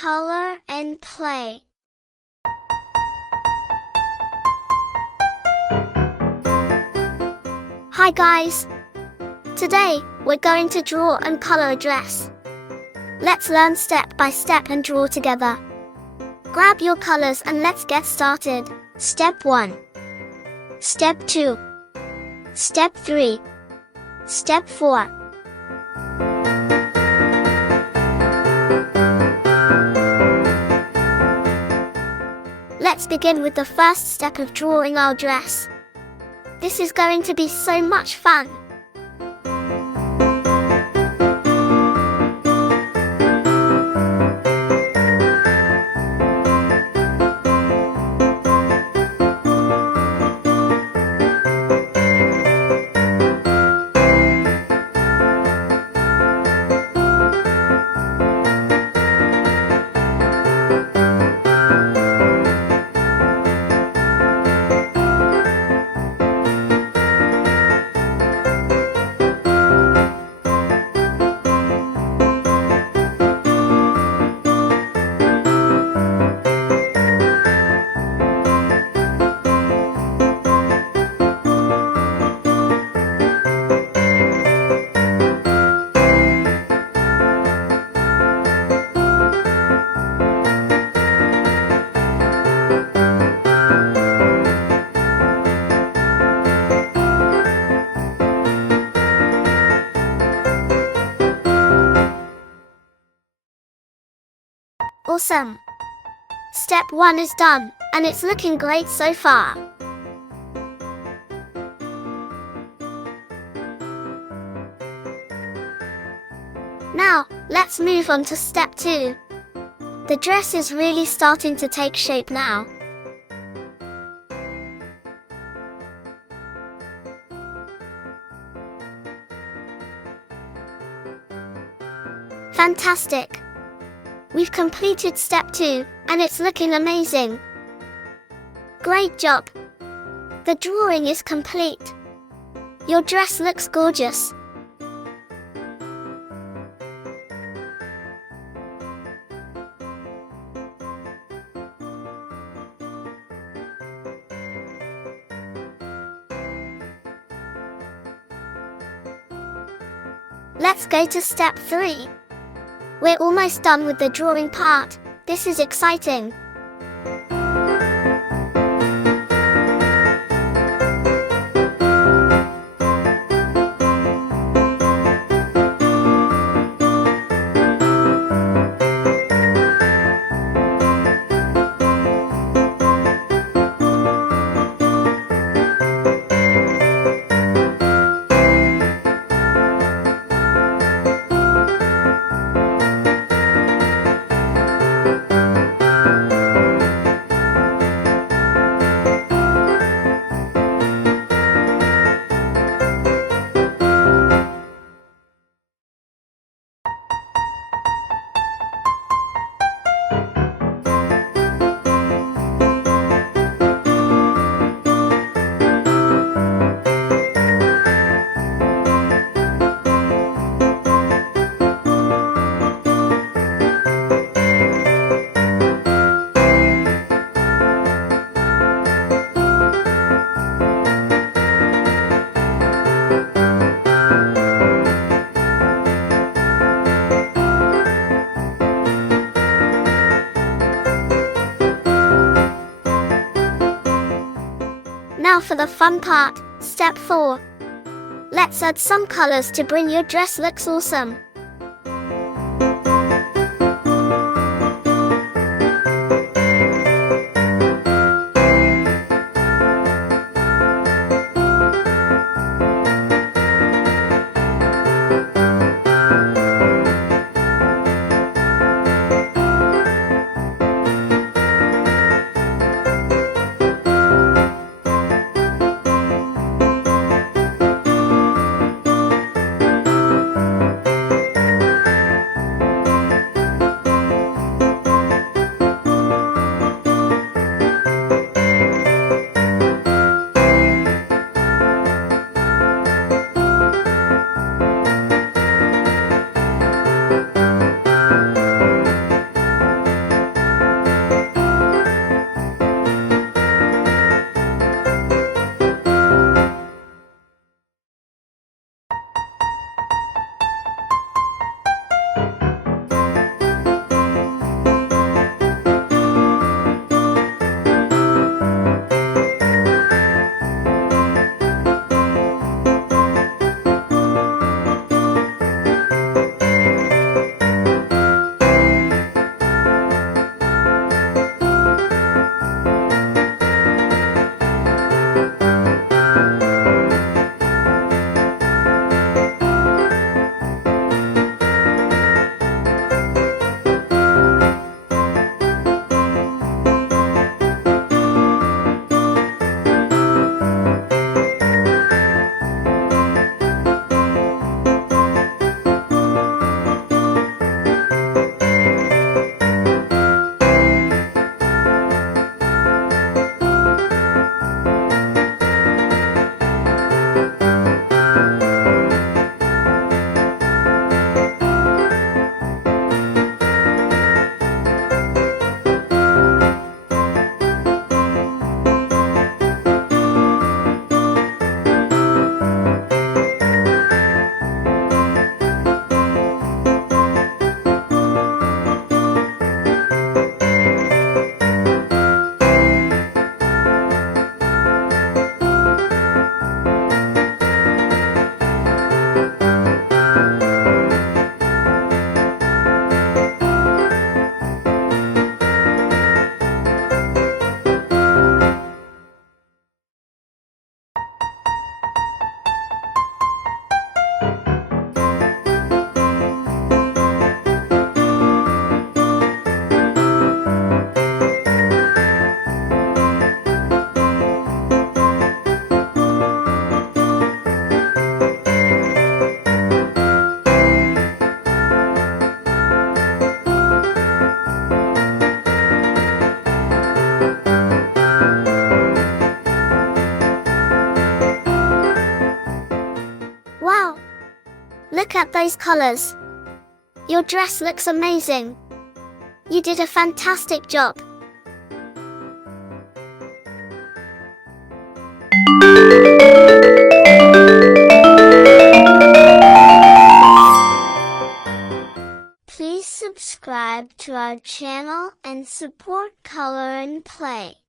color and play. Hi guys! Today, we're going to draw and color a dress. Let's learn step by step and draw together. Grab your colors and let's get started. Step 1. Step 2. Step 3. Step 4. Let's begin with the first step of drawing our dress. This is going to be so much fun. Awesome! Step 1 is done, and it's looking great so far. Now, let's move on to step 2. The dress is really starting to take shape now. Fantastic! We've completed step 2, and it's looking amazing. Great job! The drawing is complete. Your dress looks gorgeous. Let's go to step 3. We're almost done with the drawing part. This is exciting. Now for the fun part, step 4. Let's add some colors to bring your dress looks awesome. Wow! Look at those colors. Your dress looks amazing. You did a fantastic job. Please subscribe to our channel and support Color and Play.